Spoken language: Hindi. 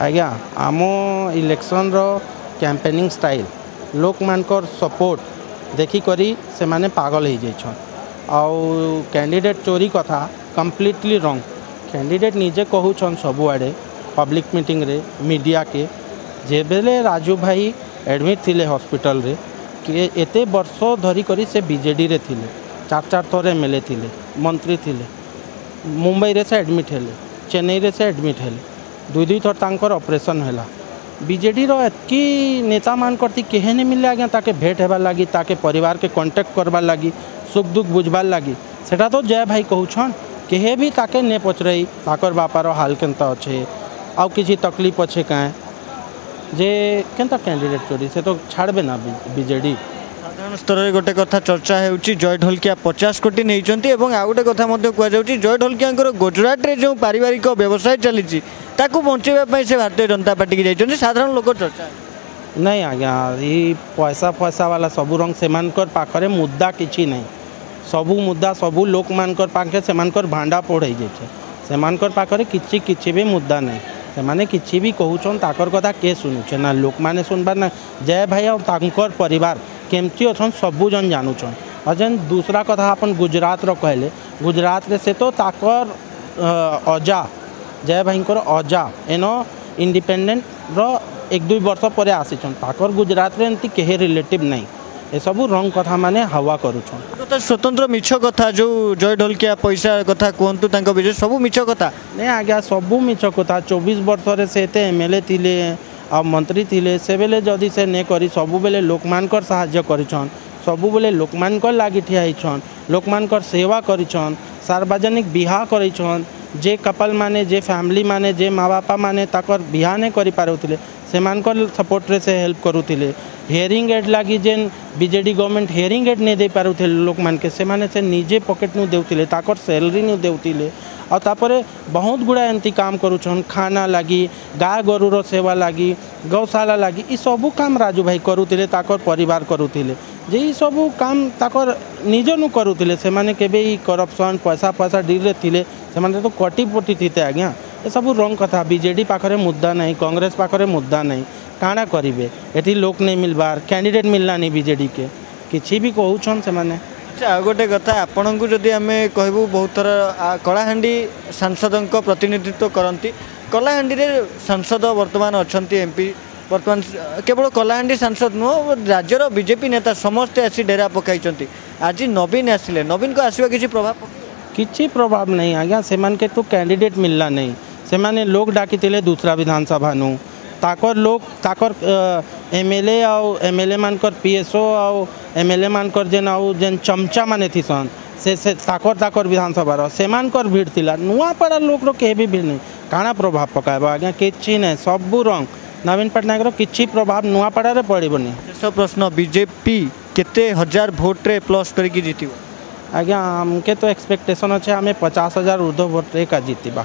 आज्ञा आम इलेक्शन रो कैंपेनिंग स्टाइल लोक मानकर सपोर्ट देखिक से माने पागल हो जाइछन आउ कैंडिडेट चोरी कथा कंप्लीटली रॉन्ग। कैंडिडेट निजे कहूछन सबुआड़े पब्लिक मीटिंग रे मीडिया के जे बेले राजू भाई एडमिट थिले हॉस्पिटल रे कि एते वर्ष धरी करी से बीजेडी रे थिले चार थर एमएलए थिले मंत्री थिले मुंबई रे से एडमिट हेले चेन्नई रे से एडमिट हेले दुई थर तांकर ऑपरेशन हैला बीजेडी रो एतकी नेता मान करती केहे नहीं मिले आज्ञा ताके भेट हेबार लगी ताके परिवार के कांटेक्ट करबार लगी सुख दुख बुझबार लगी सेटा तो जय भाई कहूछन केहे भी ताके ने पचरई ताकर बापार हाल केनता अच्छे आउ किसी तकलीफ अच्छे काए जे केनता कैंडिडेट चोरी से तो छाड़बे ना बीजेडी। साधारण स्तर में गोटे कथा चर्चा होउची जय ढोलकिया 50 कोटी नहीं आ गोटे कथा कहुच्छी जय ढोलकिया गुजरात रे जो पारिवारिक व्यवसाय चली ताकू बचाई से भारतीय जनता पार्टी की जाइछन्ती साधारण लोक चर्चा नहीं आज्ञा ये पैसा पैसा वाला सबू रंग से पाखरे मुद्दा किछि नहीं सबू मुद्दा सबू लोक मानकर पाखे से भांडा पोड़ से पाखरे किछि भी मुद्दा नहीं से किछि भी कहूछन ताकर कथा के सुनुचे ना लोक माने सुनबार ना जय भाई और तांकर परिवार केमती अच्छन सबू जन जानूछन और जेन दूसरा कथा अपन गुजरात रो कहले गुजरात रे से तो ताकर अजा जय भाई अजा एनो इंडिपेंडेंट रो एक दुई वर्ष पर आसीछन ताकर गुजरात रे एंती केहे रिलेटिव नहीं ए सबू रंग कथा माने हवा करूछन तो स्वतंत्र मिछ कथा जो जय ढोलकिया पैसा कथा कहतु तांको विषय सबू मिछ कथा नहीं आज्ञा सबू मिछ कथा 24 वर्ष रे से एमएलए थिले आ मंत्री थिले से बेले जदि से ने करी सबू बेले लोकमानकर सहाय्य करिछन सबू बेले लोकमानकर लागी ठिया हिछन लोकमानकर सेवा करिछन सार्वजनिक बिहा करिछन जे कपल माने जे फैमिली माने जे माँ बापा माने ताकर बिहा नहीं करि पारुथिले सेमानकर सपोर्ट रे से हेल्प करुथिले हियरिंग एड लगी जेन बीजेडी गवर्नमेंट हियरिंग एड नहीं दे पारुथिले लोक मान के से माने से निजे पॉकेट नु देउथिले ताकर सैलरी नु देउथिले और तापरे बहुत गुड़ा एंती काम करुछन खाना लगी गाय गोरुर सेवा लगी गौशाला लगी ई सबू काम राजू भाई करुथिले ताकर परिवार करुथिले जे ई सबू काम ताकर निजे नु करुथिले से माने केबे ई करप्शन पैसा पैसा डील रे थिले से माने तो कोटिपति थीते आज्ञा ये सब रंग कथा बीजेडी पाखरे मुद्दा नहीं कांग्रेस पाखरे मुद्दा नहीं काଣା करिवे एठी लोक नहीं मिलबार कैंडिडेट मिलना नहीं बीजेडी के किछि भी कहूछन से माने। अच्छा गोटे कथा आपण को जदि आमे कहबू बहुत थर कलाहांडी सांसदों प्रतिनिधित्व करती कलाहांडी रे सांसद वर्तमान अच्छी एमपी वर्तमान केवल कलाहांडी सांसद नुह राज्यर बीजेपी नेता समस्ते आसी डेरा पकाई आज नवीन आसिले नवीन को आसवा किसी प्रभाव किछि प्रभाव नहीं आज्ञा से के तो कैंडिडेट मिलला नहीं से माने लोग डाकी दूसरा विधानसभा नु ताकर लोग ताकर एमएलए आउ एमएलए मानकर पीएसओ आउ एमएलए मानकर जेन आउ जेन चमचा माने थीसन से ताकर विधानसभा रो सेमानकर भीड़ थिला नुआपड़ा लोक रो के भी भीड़ नहीं काଣା प्रभाव पकाबो आज्ञा किछि नहीं सबू रंग नवीन पटनायक रो किछि प्रभाव नुआपड़ा रे पड़िबोनी। शेष प्रश्न बीजेपी केते हजार वोट रे प्लस करके जीतिबो आज्ञा हमके तो एक्सपेक्टेशन अच्छे आम 50,000 ऊर्ध्व वोट रे का जीतबा।